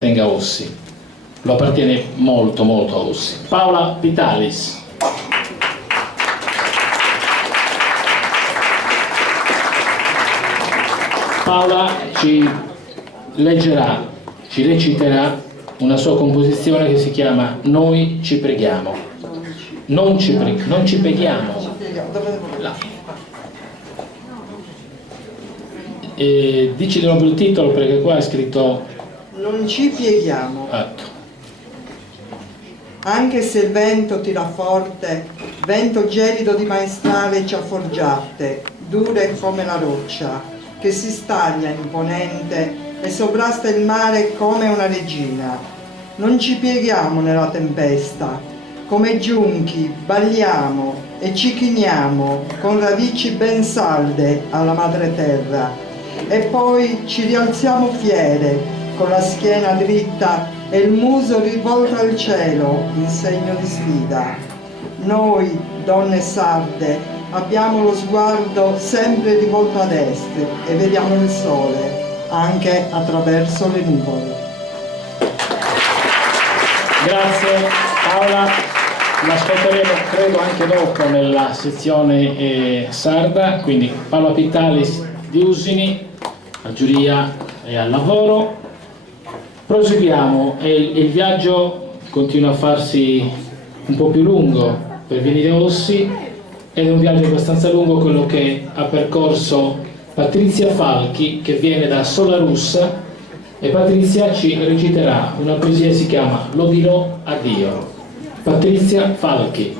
appartenga a Ossi, lo appartiene molto a Ossi. Paola Vitalis. Paola ci leggerà, ci reciterà una sua composizione che si chiama Noi ci preghiamo. Non ci preghiamo. Là. E dici di nuovo il titolo, perché qua è scritto Non ci pieghiamo. Ecco. Anche se il vento tira forte, vento gelido di maestrale ci ha forgiate, dure come la roccia, che si staglia imponente e sovrasta il mare come una regina. Non ci pieghiamo nella tempesta, come giunchi balliamo e ci chiniamo con radici ben salde alla madre terra, e poi ci rialziamo fiere, con la schiena dritta e il muso rivolto al cielo in segno di sfida. Noi, donne sarde, abbiamo lo sguardo sempre rivolto ad est e vediamo il sole, anche attraverso le nuvole. Grazie Paola, l'ascolteremo credo anche dopo nella sezione sarda, quindi Paola Vitalis di Usini, a giuria e al lavoro. Proseguiamo e il viaggio continua a farsi un po' più lungo per venire a Ossi, ed è un viaggio abbastanza lungo quello che ha percorso Patrizia Falchi, che viene da Solarussa, e Patrizia ci reciterà una poesia che si chiama Lo dirò a Dio. Patrizia Falchi.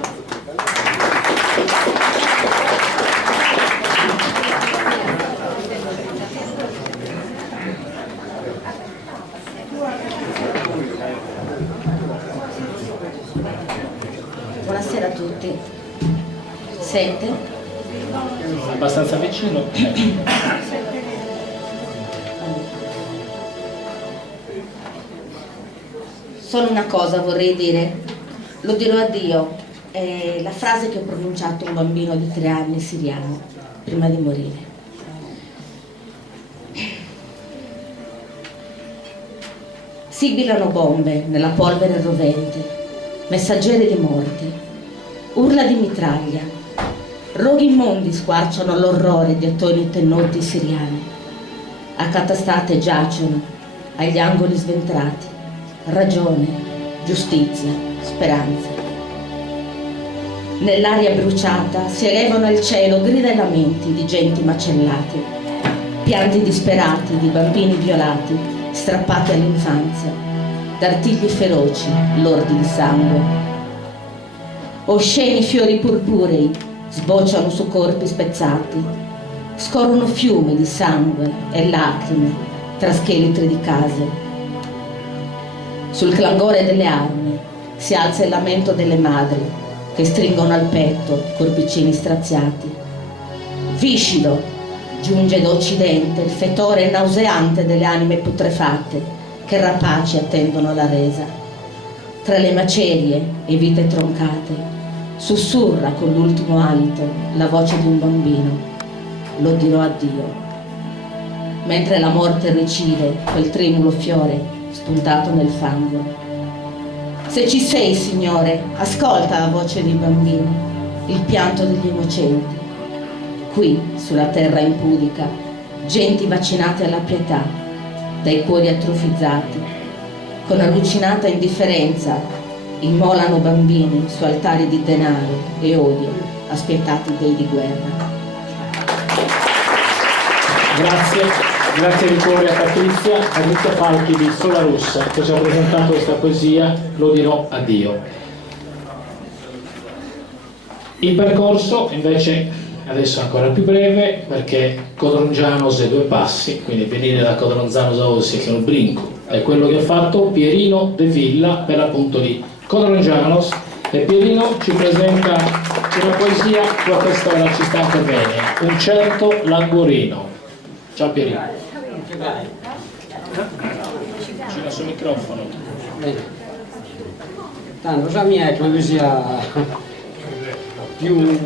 Buonasera a tutti. Sente? Abbastanza vicino. Solo una cosa vorrei dire, lo dirò a Dio, è la frase che ho pronunciato a un bambino di 3 anni siriano prima di morire. Sibilano bombe nella polvere rovente, messaggeri di morte, urla di mitraglia, roghi immondi squarciano l'orrore di attonite notti siriane. Accatastate giacciono agli angoli sventrati, ragione, giustizia, speranza. Nell'aria bruciata si elevano al cielo grida e lamenti di genti macellate, pianti disperati di bambini violati, strappati all'infanzia, d'artigli feroci, lordi di sangue. Osceni fiori purpurei sbocciano su corpi spezzati, scorrono fiumi di sangue e lacrime tra scheletri di case. Sul clangore delle armi si alza il lamento delle madri che stringono al petto corpicini straziati. Viscido giunge da occidente il fetore nauseante delle anime putrefatte che rapaci attendono la resa. Tra le macerie e vite troncate sussurra con l'ultimo alito la voce di un bambino: lo dirò a Dio. Mentre la morte recide quel tremulo fiore spuntato nel fango. Se ci sei, Signore, ascolta la voce dei bambini, il pianto degli innocenti. Qui, sulla terra impudica, genti vaccinate alla pietà, dai cuori atrofizzati, con allucinata indifferenza, immolano bambini su altari di denaro e odio a spietati dei di guerra. Grazie di cuore a Patrizia Falchi di Solarussa, che ci ha presentato questa poesia Lo dirò a Dio. Il percorso invece adesso è ancora più breve, perché Codrongianos è 2 passi, quindi venire da Codrongianos a Ossi che è un brinco, è quello che ha fatto Pierino De Villa per l'appunto di Codrongianos, e Pierino ci presenta una poesia che a quest'ora ci sta anche bene, Un certo languorino. Ciao Pierino. Vicino sul microfono. Tanto la mia è una poesia più